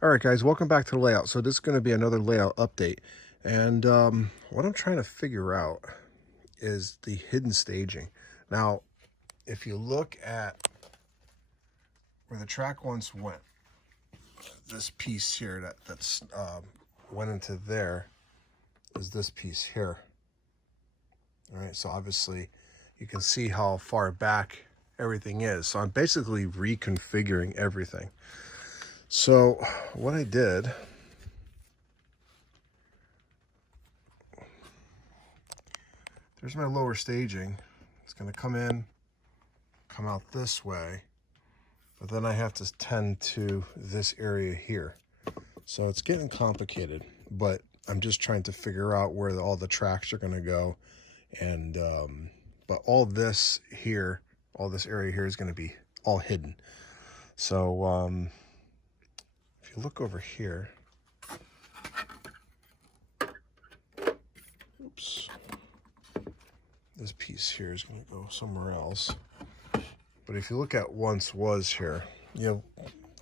All right, guys, welcome back to the layout. So this is going to be another layout update. And what I'm trying to figure out is the hidden staging. Now, if you look at where the track once went, this piece here that's went into there is this piece here. All right, so obviously you can see how far back everything is. So I'm basically reconfiguring everything. So what I did, there's my lower staging. It's going to come in, come out this way, but then I have to tend to this area here. So it's getting complicated, but I'm just trying to figure out where all the tracks are going to go. And but all this here, all this area here is going to be all hidden. So if you look over here, oops, this piece here is going to go somewhere else. But if you look at once was here, you know,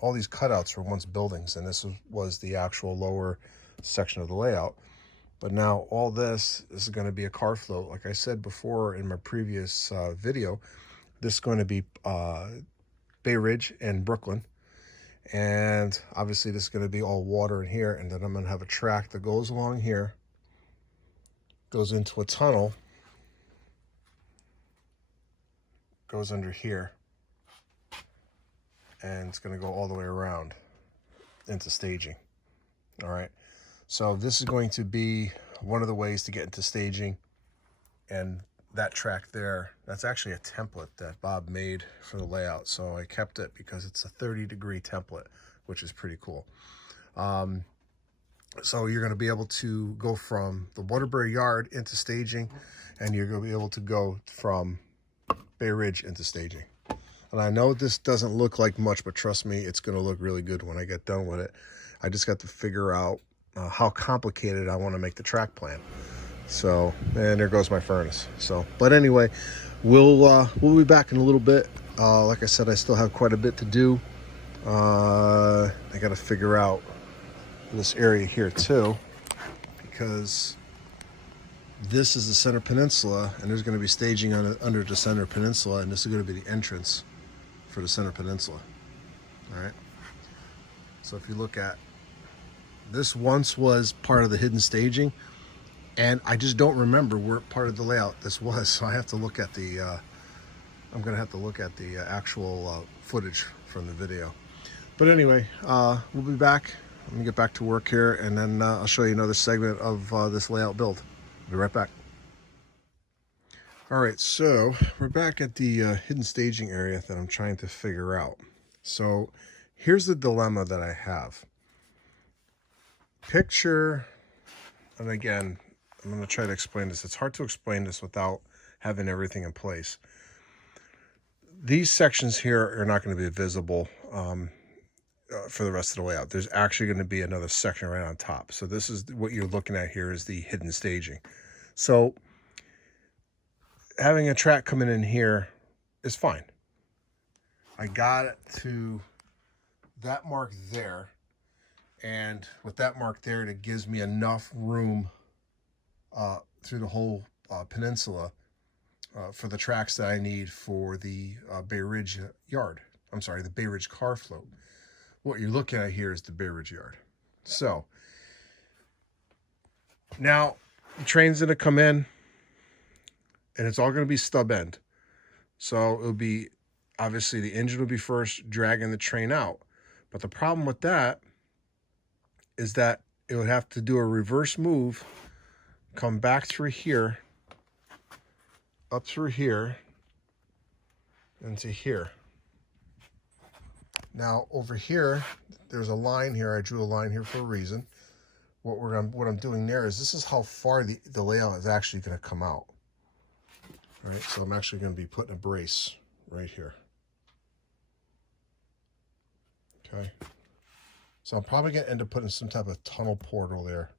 all these cutouts were once buildings, and this was the actual lower section of the layout. But now all this is going to be a car float. Like I said before in my previous video, this is going to be Bay Ridge and Brooklyn. And obviously this is going to be all water in here. And then I'm going to have a track that goes along here, goes into a tunnel, goes under here, and it's going to go all the way around into staging. All right, so this is going to be one of the ways to get into staging. And that track there, that's actually a template that Bob made for the layout, so I kept it because it's a 30-degree template, which is pretty cool. So you're going to be able to go from the Waterbury Yard into staging, and you're going to be able to go from Bay Ridge into staging. And I know this doesn't look like much, but trust me, it's going to look really good when I get done with it. I just got to figure out how complicated I want to make the track plan. So, and there goes my furnace. So, but anyway, we'll be back in a little bit. Like I said, I still have quite a bit to do. I got to figure out this area here too, because this is the center peninsula, and there's going to be staging under the center peninsula, and this is going to be the entrance for the center peninsula. All right. So if you look at this, once was part of the hidden staging, and I just don't remember where part of the layout this was. So I have to look at the, I'm going to have to look at the actual footage from the video. But anyway, we'll be back. Let me get back to work here, and then I'll show you another segment of this layout build. I'll be right back. All right, so we're back at the hidden staging area that I'm trying to figure out. So here's the dilemma that I have. Picture, and again, I'm going to try to explain this. It's hard to explain this without having everything in place. These sections here are not going to be visible for the rest of the layout. There's actually going to be another section right on top. So this is what you're looking at here, is the hidden staging. So having a track coming in here is fine. I got it to that mark there, and with that mark there, it gives me enough room through the whole peninsula for the tracks that I need for the Bay Ridge yard. I'm sorry, the Bay Ridge car float. What you're looking at here is the Bay Ridge yard. So now the train's going to come in, and it's all going to be stub end. So it'll be, obviously the engine will be first dragging the train out. But the problem with that is that it would have to do a reverse move, come back through here, up through here, into here. Now over here, there's a line here. I drew a line here for a reason. What I'm doing there is, this is how far the layout is actually going to come out. All right, so I'm actually going to be putting a brace right here. Okay. So I'm probably going to end up putting some type of tunnel portal there.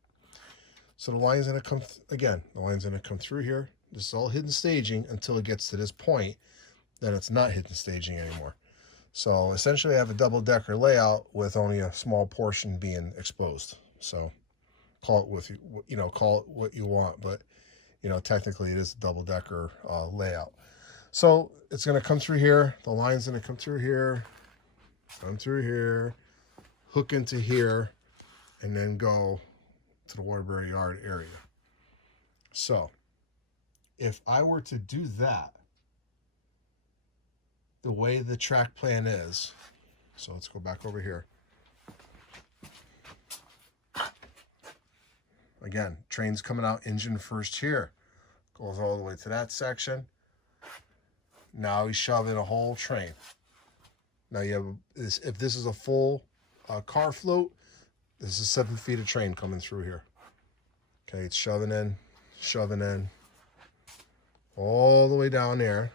So the line's going to come, again, the line's going to come through here. This is all hidden staging until it gets to this point. Then it's not hidden staging anymore. So essentially I have a double-decker layout with only a small portion being exposed. So call it with call it what you want, but technically it is a double-decker layout. So it's going to come through here. The line's going to come through here, hook into here, and then go to the Waterbury Yard area. So if I were to do that, the way the track plan is, so let's go back over here. Again, train's coming out engine first here. Goes all the way to that section. Now he's shoving a whole train. Now you have this, if this is a full car float, this is 7 feet of train coming through here. Okay, it's shoving in, all the way down there.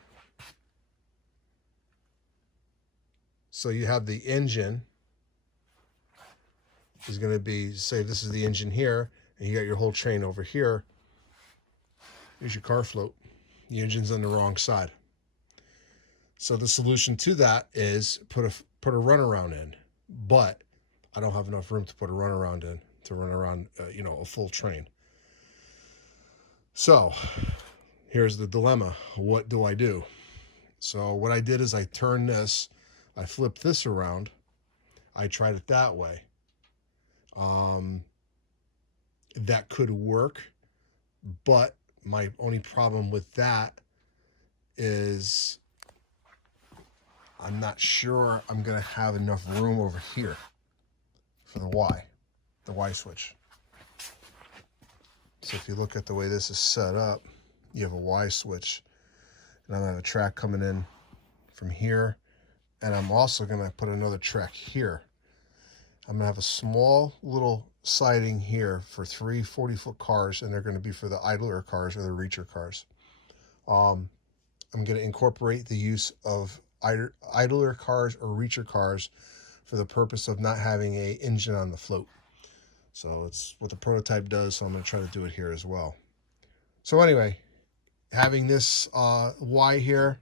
So you have the engine is going to be, say this is the engine here, and you got your whole train over here. Here's your car float. The engine's on the wrong side. So the solution to that is put a runaround in, but I don't have enough room to put a runaround in to run around, a full train. So here's the dilemma. What do I do? So what I did is I turned this, I flipped this around. I tried it that way. That could work, but my only problem with that is I'm not sure I'm going to have enough room over here for the Y switch. So if you look at the way this is set up, you have a Y switch, and I'm going to have a track coming in from here, and I'm also going to put another track here. I'm going to have a small little siding here for 3 40-foot cars, and they're going to be for the idler cars or the reacher cars. I'm going to incorporate the use of idler cars or reacher cars for the purpose of not having an engine on the float. So it's what the prototype does, so I'm going to try to do it here as well. So anyway, having this Y here,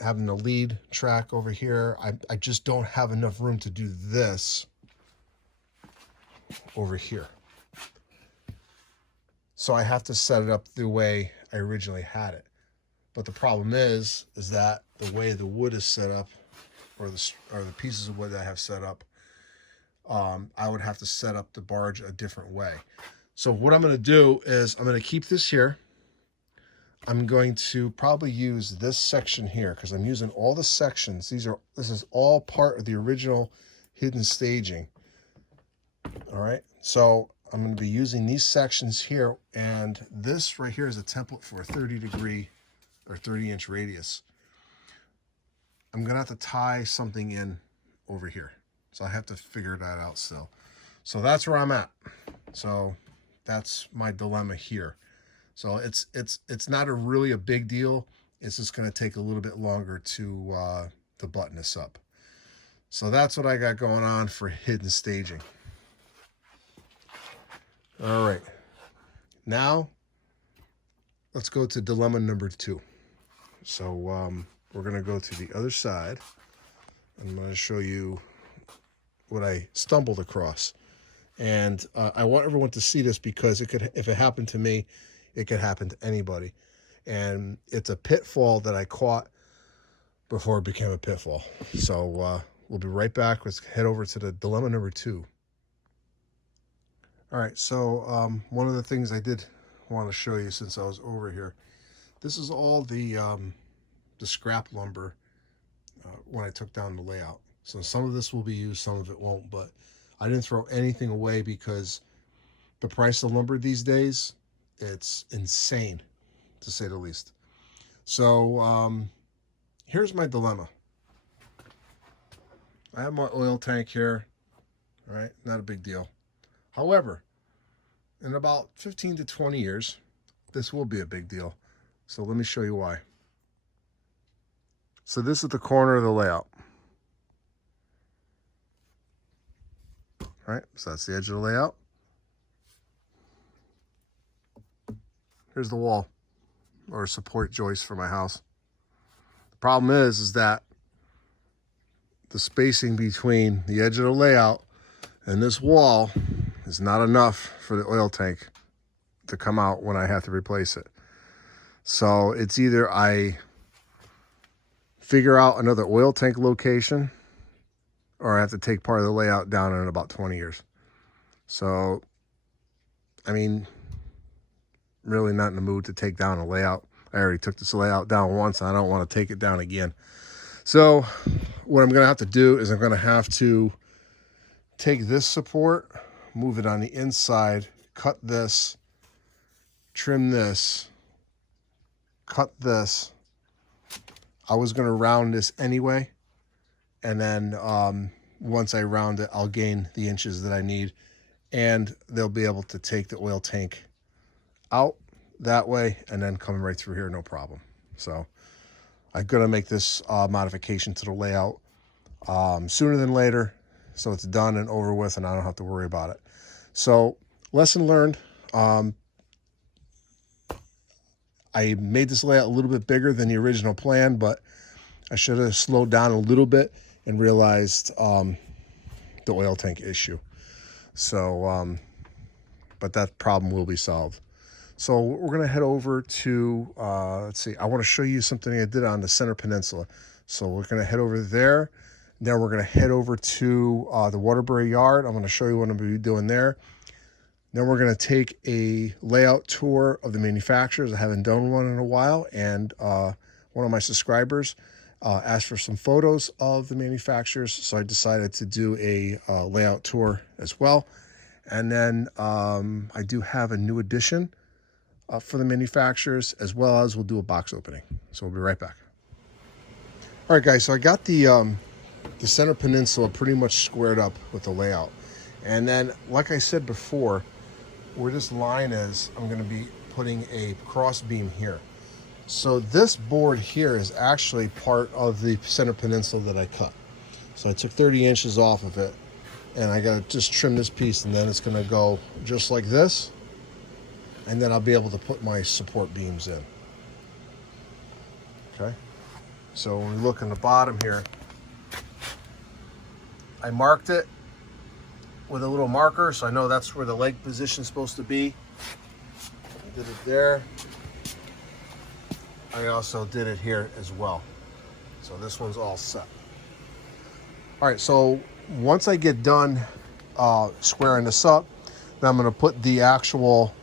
having the lead track over here, I just don't have enough room to do this over here. So I have to set it up the way I originally had it. But the problem is that the way the wood is set up, or the pieces of wood that I have set up, I would have to set up the barge a different way. So what I'm going to do is I'm going to keep this here. I'm going to probably use this section here because I'm using all the sections. This is all part of the original hidden staging. All right, so I'm going to be using these sections here, and this right here is a template for a 30-degree or 30-inch radius. I'm going to have to tie something in over here, so I have to figure that out still. So that's where I'm at. So that's my dilemma here. So it's not really a big deal. It's just going to take a little bit longer to button this up. So that's what I got going on for hidden staging. All right, now let's go to dilemma number 2. So we're going to go to the other side. I'm going to show you what I stumbled across. And I want everyone to see this because if it happened to me, it could happen to anybody. And it's a pitfall that I caught before it became a pitfall. So we'll be right back. Let's head over to the dilemma number 2. All right, so one of the things I did want to show you since I was over here, this is all the scrap lumber when I took down the layout. So some of this will be used, some of it won't, but I didn't throw anything away because the price of lumber these days, it's insane, to say the least. So here's my dilemma. I have my oil tank here, all right, not a big deal. However, in about 15 to 20 years, this will be a big deal. So let me show you why. So this is the corner of the layout. All right, so that's the edge of the layout. Here's the wall or support joist for my house. The problem is that the spacing between the edge of the layout and this wall is not enough for the oil tank to come out when I have to replace it. So it's either I figure out another oil tank location, or I have to take part of the layout down in about 20 years. So, I mean, really not in the mood to take down a layout. I already took this layout down once. I don't want to take it down again. So what I'm going to have to do is I'm going to have to take this support, move it on the inside, cut this, trim this, cut this. I was going to round this anyway, and then once I round it, I'll gain the inches that I need, and they'll be able to take the oil tank out that way and then come right through here, no problem. So I'm going to make this modification to the layout sooner than later, so it's done and over with and I don't have to worry about it. So lesson learned. I made this layout a little bit bigger than the original plan, but I should have slowed down a little bit and realized the oil tank issue. So, but that problem will be solved. So we're going to head over to, let's see, I want to show you something I did on the Center Peninsula. So we're going to head over there. Then we're going to head over to the Waterbury Yard. I'm going to show you what I'm going to be doing there. Then we're going to take a layout tour of the manufacturers. I haven't done one in a while, and one of my subscribers asked for some photos of the manufacturers, so I decided to do a layout tour as well. And then I do have a new addition for the manufacturers, as well as we'll do a box opening. So we'll be right back. All right, guys, so I got the Center Peninsula pretty much squared up with the layout. And then, like I said before, where this line is, I'm going to be putting a cross beam here. So this board here is actually part of the Center Peninsula that I cut. So I took 30 inches off of it, and I got to just trim this piece, and then it's going to go just like this, and then I'll be able to put my support beams in. Okay, so when we look in the bottom here, I marked it with a little marker, so I know that's where the leg position is supposed to be. I did it there. I also did it here as well. So this one's all set. All right, so once I get done squaring this up, then I'm going to put the actual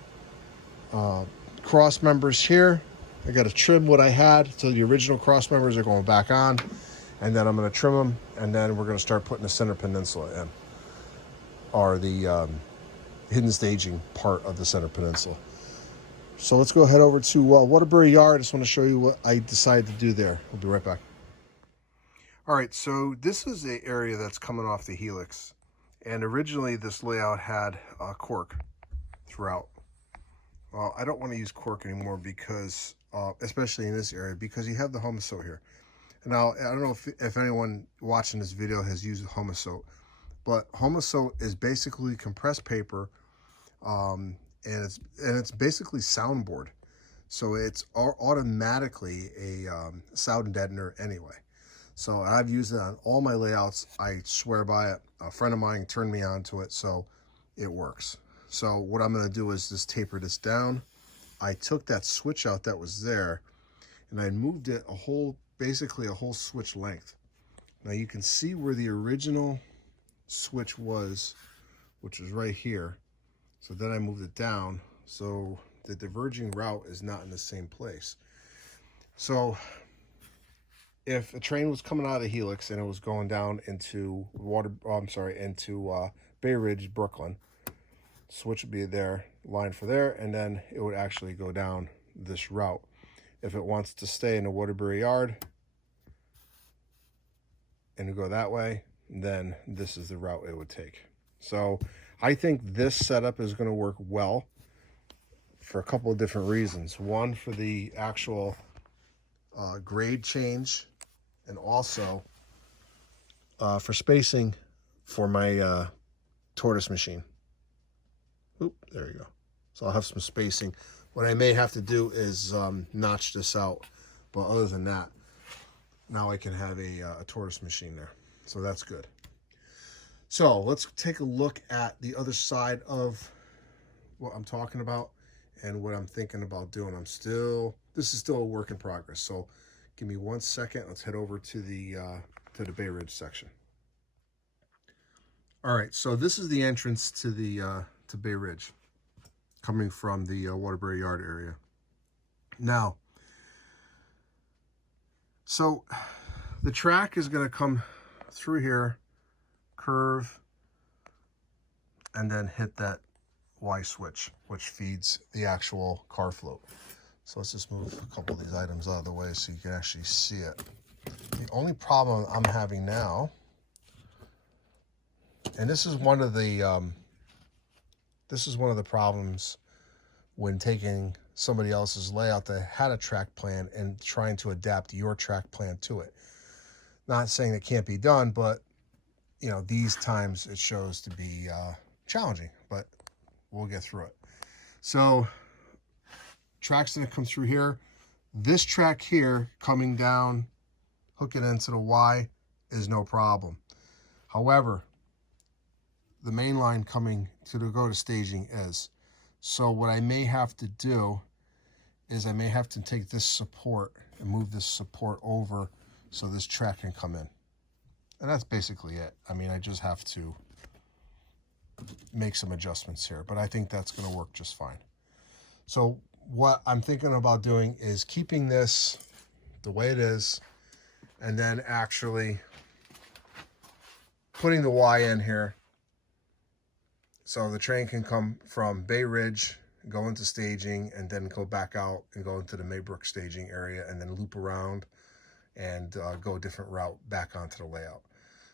cross members here. I got to trim what I had, so the original cross members are going back on, and then I'm going to trim them, and then we're going to start putting the Center Peninsula in, or the hidden staging part of the Center Peninsula. So let's go head over to Waterbury Yard. I just want to show you what I decided to do there. We'll be right back. All right, so this is the area that's coming off the Helix. And originally this layout had cork throughout. Well, I don't want to use cork anymore because, especially in this area, because you have the Homosote here. And now, I don't know if anyone watching this video has used Homosote, but Homosote is basically compressed paper, and it's basically soundboard, so it's automatically a sound deadener anyway. So I've used it on all my layouts. I swear by it. A friend of mine turned me on to it, so it works. So what I'm going to do is just taper this down. I took that switch out that was there, and I moved it basically a whole switch length. Now you can see where the original switch was, which is right here. So then I moved it down, so the diverging route is not in the same place. So if a train was coming out of Helix and it was going down into Bay Ridge, Brooklyn, switch would be there, line for there, and then it would actually go down this route. If it wants to stay in the Waterbury Yard and go that way, then this is the route it would take. So I think this setup is going to work well for a couple of different reasons. One, for the actual grade change, and also for spacing for my tortoise machine. Oop, there you go. So I'll have some spacing. What I may have to do is notch this out, but other than that, now I can have a tortoise machine there. So that's good. So let's take a look at the other side of what I'm talking about and what I'm thinking about doing. This is still a work in progress. So give me 1 second. Let's head over to the Bay Ridge section. All right, so this is the entrance to the to Bay Ridge, coming from the Waterbury Yard area. Now, so the track is going to come through here, curve, and then hit that Y switch, which feeds the actual car float. So let's just move a couple of these items out of the way so you can actually see it. The only problem I'm having now, and this is one of the problems when taking somebody else's layout that had a track plan and trying to adapt your track plan to it. Not saying it can't be done, but you know, these times it shows to be challenging, but we'll get through it. So track's gonna come through here. This track here coming down, hooking into the Y is no problem. However, the main line coming to go to staging is. So what I may have to do is I may have to take this support and move this support over so this track can come in. And that's basically it. I mean, I just have to make some adjustments here, but I think that's going to work just fine. So what I'm thinking about doing is keeping this the way it is and then actually putting the Y in here so the train can come from Bay Ridge, go into staging, and then go back out and go into the Maybrook staging area and then loop around and go a different route back onto the layout.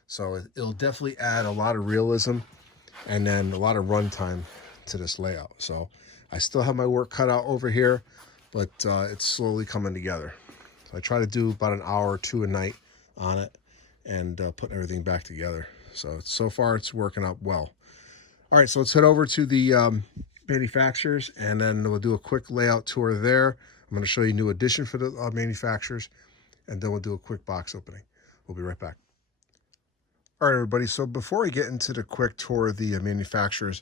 So it'll definitely add a lot of realism and then a lot of runtime to this layout. So I still have my work cut out over here, but it's slowly coming together. So I try to do about an hour or two a night on it and putting everything back together. So far it's working out well. All right, so let's head over to the manufacturers and then we'll do a quick layout tour there. I'm going to show you a new addition for the manufacturers and then we'll do a quick box opening. We'll be right back. All right, everybody. So before I get into the quick tour of the manufacturers,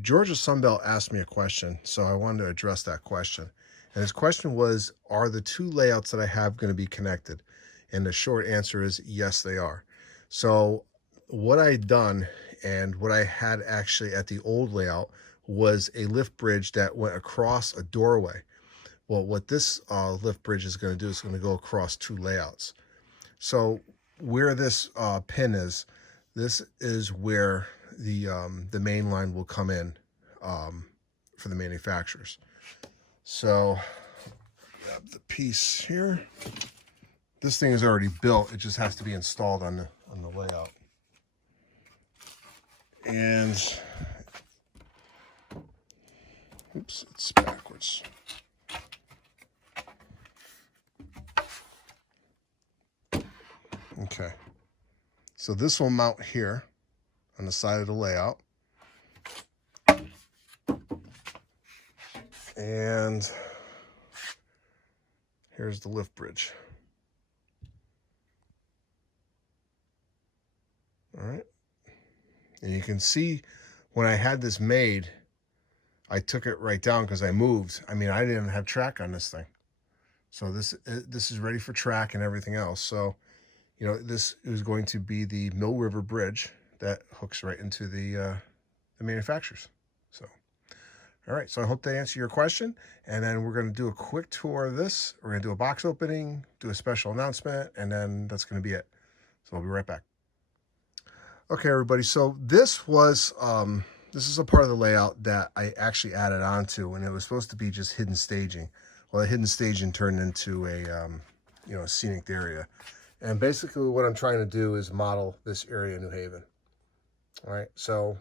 Georgia Sunbelt asked me a question, so I wanted to address that question. And his question was, are the two layouts that I have going to be connected? And the short answer is yes, they are. So what I'd done and what I had actually at the old layout was a lift bridge that went across a doorway. Well, what this lift bridge is going to do is going to go across two layouts. So where this pin is, this is where the main line will come in for the manufacturers. So grab the piece here. This thing is already built. It just has to be installed on the layout. And oops, it's backwards. Okay, so this will mount here on the side of the layout. And here's the lift bridge. All right. And you can see when I had this made, I took it right down because I moved. I mean, I didn't have track on this thing. So this is ready for track and everything else. So, you know, this is going to be the Mill River Bridge that hooks right into the manufacturers. So, all right. So I hope that answered your question. And then we're going to do a quick tour of this. We're going to do a box opening, do a special announcement, and then that's going to be it. So I'll be right back. Okay, everybody. So this was this is a part of the layout that I actually added onto, and it was supposed to be just hidden staging. Well, the hidden staging turned into a you know, a scenic area. And basically what I'm trying to do is model this area in New Haven. All right, so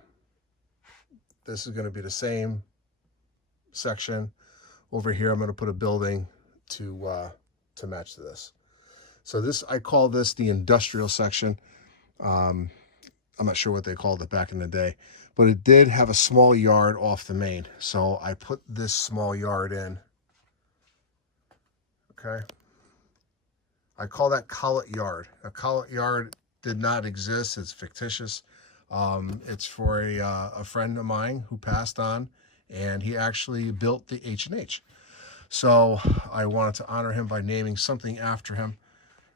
this is going to be the same section. Over here, I'm going to put a building to match this. So this, I call this the industrial section. I'm not sure what they called it back in the day, but it did have a small yard off the main. So I put this small yard in. Okay. I call that collet yard. A collet yard did not exist. It's fictitious. It's for a friend of mine who passed on, and he actually built the H&H. So I wanted to honor him by naming something after him,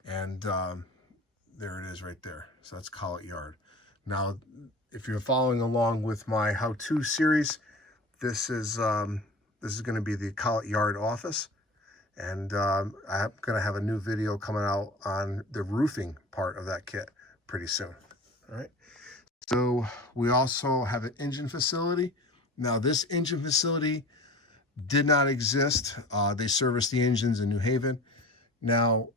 and there it is right there. So that's Collet Yard. Now, if you're following along with my how-to series, this is going to be the Collet Yard office, and I'm going to have a new video coming out on the roofing part of that kit pretty soon. All right. So we also have an engine facility. Now, this engine facility did not exist. They service the engines in New Haven. Now,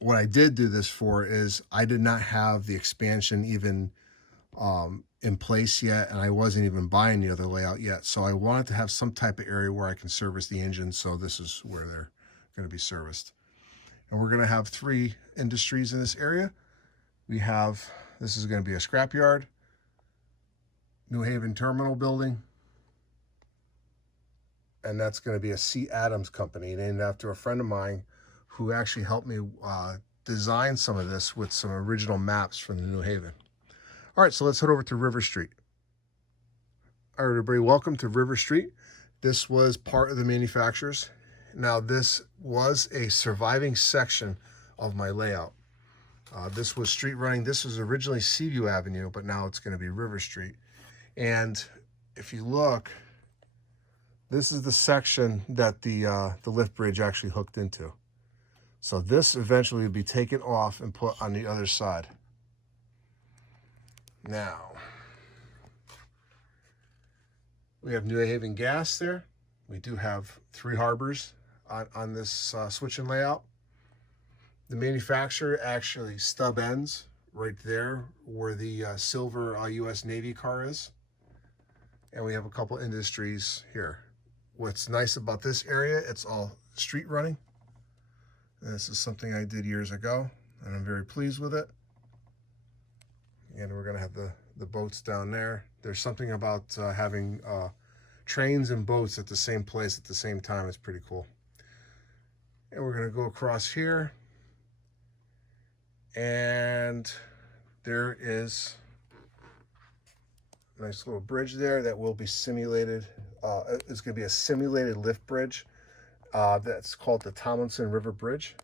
what I did do this for is I did not have the expansion even in place yet, and I wasn't even buying the other layout yet. So I wanted to have some type of area where I can service the engines. So this is where they're going to be serviced. And we're going to have 3 industries in this area. We have, this is going to be a scrapyard, New Haven terminal building, and that's going to be a C. Adams company, named after a friend of mine who actually helped me design some of this with some original maps from the New Haven. All right, so let's head over to River Street. All right, everybody, welcome to River Street. This was part of the manufacturers. Now, this was a surviving section of my layout. This was street running. This was originally Seaview Avenue, but now it's going to be River Street. And if you look, this is the section that the lift bridge actually hooked into. So this eventually will be taken off and put on the other side. Now, we have New Haven Gas there. We do have 3 harbors on this switching layout. The manufacturer actually stub ends right there where the silver U.S. Navy car is. And we have a couple industries here. What's nice about this area, it's all street running. And this is something I did years ago, and I'm very pleased with it. And we're going to have the boats down there. There's something about having trains and boats at the same place at the same time. It's pretty cool. And we're going to go across here. And there is a nice little bridge there that will be simulated. It's going to be a simulated lift bridge. That's called the Tomlinson River Bridge.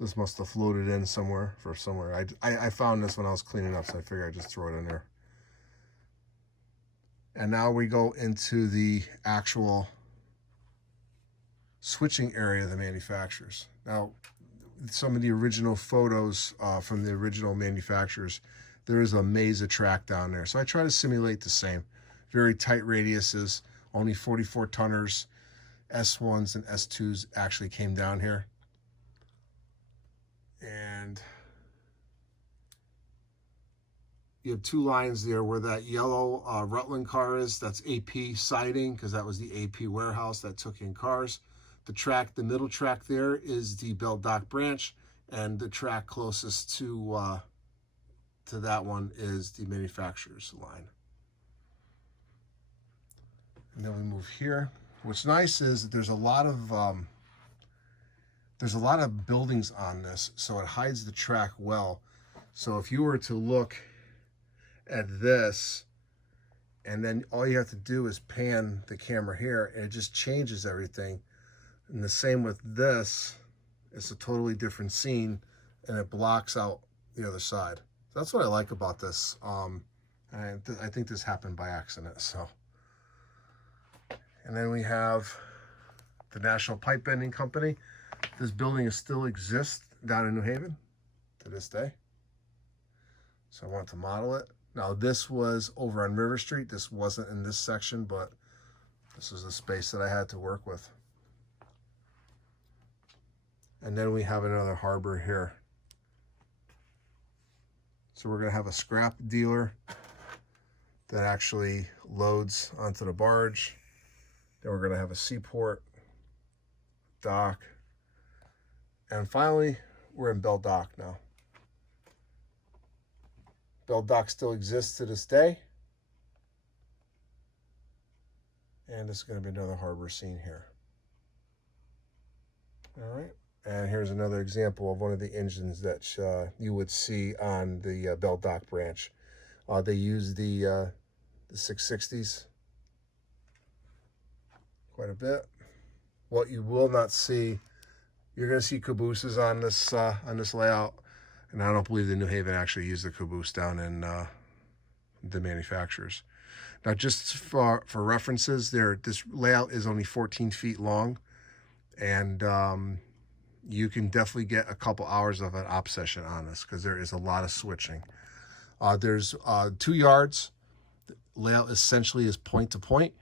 This must have floated in somewhere. I found this when I was cleaning up, so I figured I'd just throw it in there. And now we go into the actual switching area of the manufacturers. Now, some of the original photos from the original manufacturers, there is a maze of track down there. So I try to simulate the same. Very tight radiuses, only 44 tonners. S1s and S2s actually came down here. And you have 2 lines there where that yellow Rutland car is. That's AP siding, because that was the AP warehouse that took in cars. The middle track there is the Bell Dock branch, and the track closest to that one is the manufacturer's line. And then we move here. What's nice is that there's a lot of buildings on this, so it hides the track well. So if you were to look at this, and then all you have to do is pan the camera here, and it just changes everything. And the same with this, it's a totally different scene, and it blocks out the other side. So that's what I like about this. I think this happened by accident. So, and then we have the National Pipe Bending Company. This building still exists down in New Haven to this day. So I want to model it. Now this was over on River Street. This wasn't in this section, but this is the space that I had to work with. And then we have another harbor here. So we're going to have a scrap dealer that actually loads onto the barge. Then we're going to have a seaport, dock. And finally, we're in Bell Dock now. Bell Dock still exists to this day. And this is going to be another harbor scene here. All right. And here's another example of one of the engines that you would see on the Bell Dock branch. They use the 660s quite a bit. What you will not see, you're going to see cabooses on this layout, and I don't believe the New Haven actually used the caboose down in the manufacturers. Now, just for references, this layout is only 14 feet long, and you can definitely get a couple hours of an op session on this because there is a lot of switching. There's 2 yards. The layout essentially is point to point,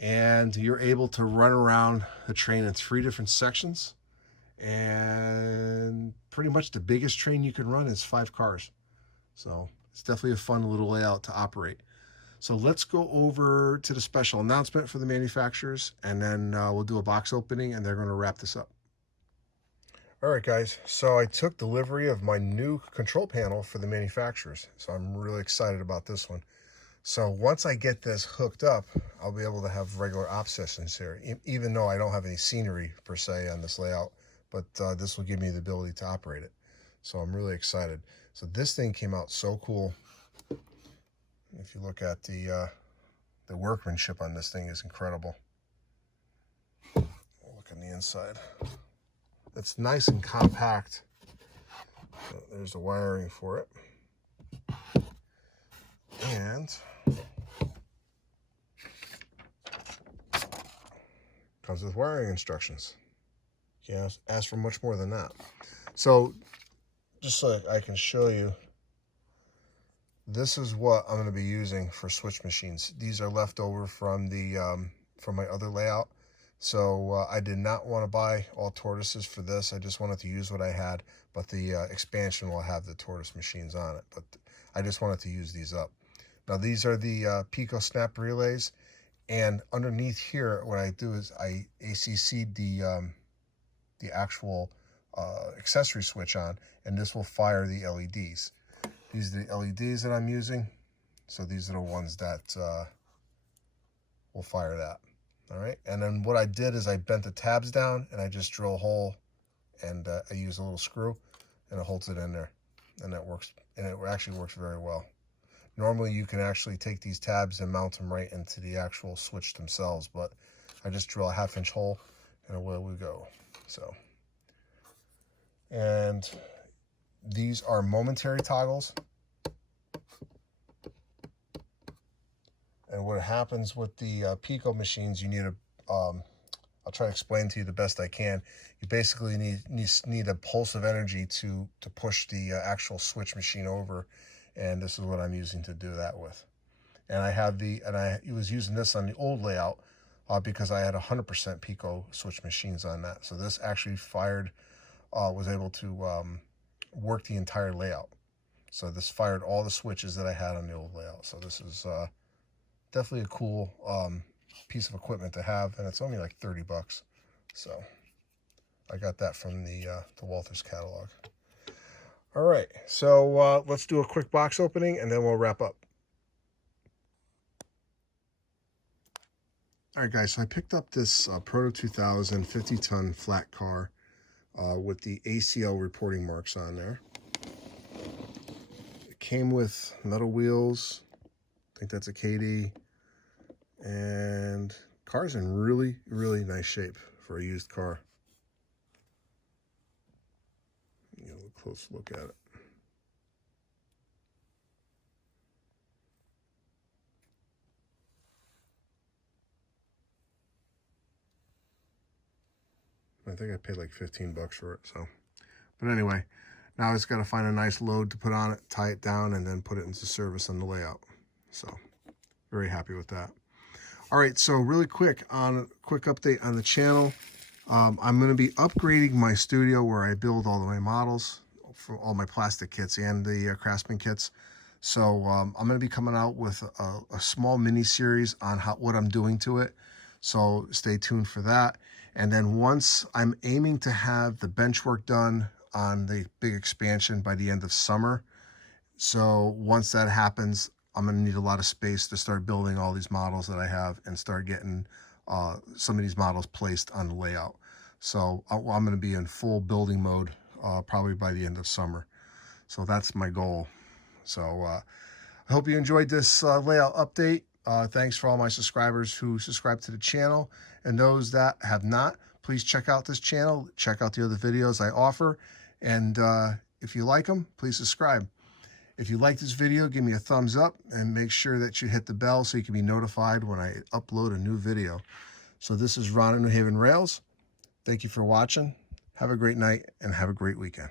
and you're able to run around the train in 3 different sections. And pretty much the biggest train you can run is 5 cars. So it's definitely a fun little layout to operate. So let's go over to the special announcement for the manufacturers, and then we'll do a box opening, and they're going to wrap this up. All right, guys. So I took delivery of my new control panel for the manufacturers. So I'm really excited about this one. So once I get this hooked up, I'll be able to have regular op sessions here, even though I don't have any scenery per se on this layout, but this will give me the ability to operate it. So I'm really excited. So this thing came out so cool. If you look at the workmanship on this thing is incredible. Look on the inside. It's nice and compact. So there's the wiring for it. And comes with wiring instructions. Can't ask for much more than that. So just so I can show you, this is what I'm going to be using for switch machines. These are left over from from my other layout. So I did not want to buy all tortoises for this. I just wanted to use what I had, but the expansion will have the tortoise machines on it. But I just wanted to use these up. Now these are the Pico snap relays, and underneath here, what I do is I ACC'd the actual accessory switch on, and this will fire the LEDs. These are the LEDs that I'm using, so these are the ones that will fire that. All right, and then what I did is I bent the tabs down, and I just drill a hole, and I use a little screw, and it holds it in there, and that works, and it actually works very well. Normally, you can actually take these tabs and mount them right into the actual switch themselves, but I just drill a 1/2 inch hole, and away we go. So, and these are momentary toggles. And what happens with the Pico machines, you need a, I'll try to explain to you the best I can. You basically need a pulse of energy to push the actual switch machine over. And this is what I'm using to do that with. And I was using this on the old layout because I had 100% Pico switch machines on that. So this actually was able to work the entire layout. So this fired all the switches that I had on the old layout. So this is definitely a cool piece of equipment to have, and it's only like 30 bucks. So I got that from the Walters catalog. All right, so let's do a quick box opening, and then we'll wrap up. All right, guys, so I picked up this Proto 2000 50-ton flat car with the ACL reporting marks on there. It came with metal wheels. I think that's a KD. And car's in really, really nice shape for a used car. Get a close look at it. I think I paid like 15 bucks for it, so. But anyway, now it's got to find a nice load to put on it, tie it down, and then put it into service on the layout. So, very happy with that. All right, so really quick update on the channel. I'm going to be upgrading my studio where I build all of my models for all my plastic kits and the Craftsman kits. So I'm going to be coming out with a small mini series on what I'm doing to it. So stay tuned for that. And then once I'm aiming to have the bench work done on the big expansion by the end of summer. So once that happens, I'm going to need a lot of space to start building all these models that I have and start getting some of these models placed on the layout. So I'm going to be in full building mode probably by the end of summer. So that's my goal. So I hope you enjoyed this layout update. Thanks for all my subscribers who subscribe to the channel, and those that have not, please check out this channel, check out the other videos I offer, and if you like them, please subscribe. If you like this video, give me a thumbs up and make sure that you hit the bell so you can be notified when I upload a new video. So this is Ron at New Haven Rails. Thank you for watching. Have a great night and have a great weekend.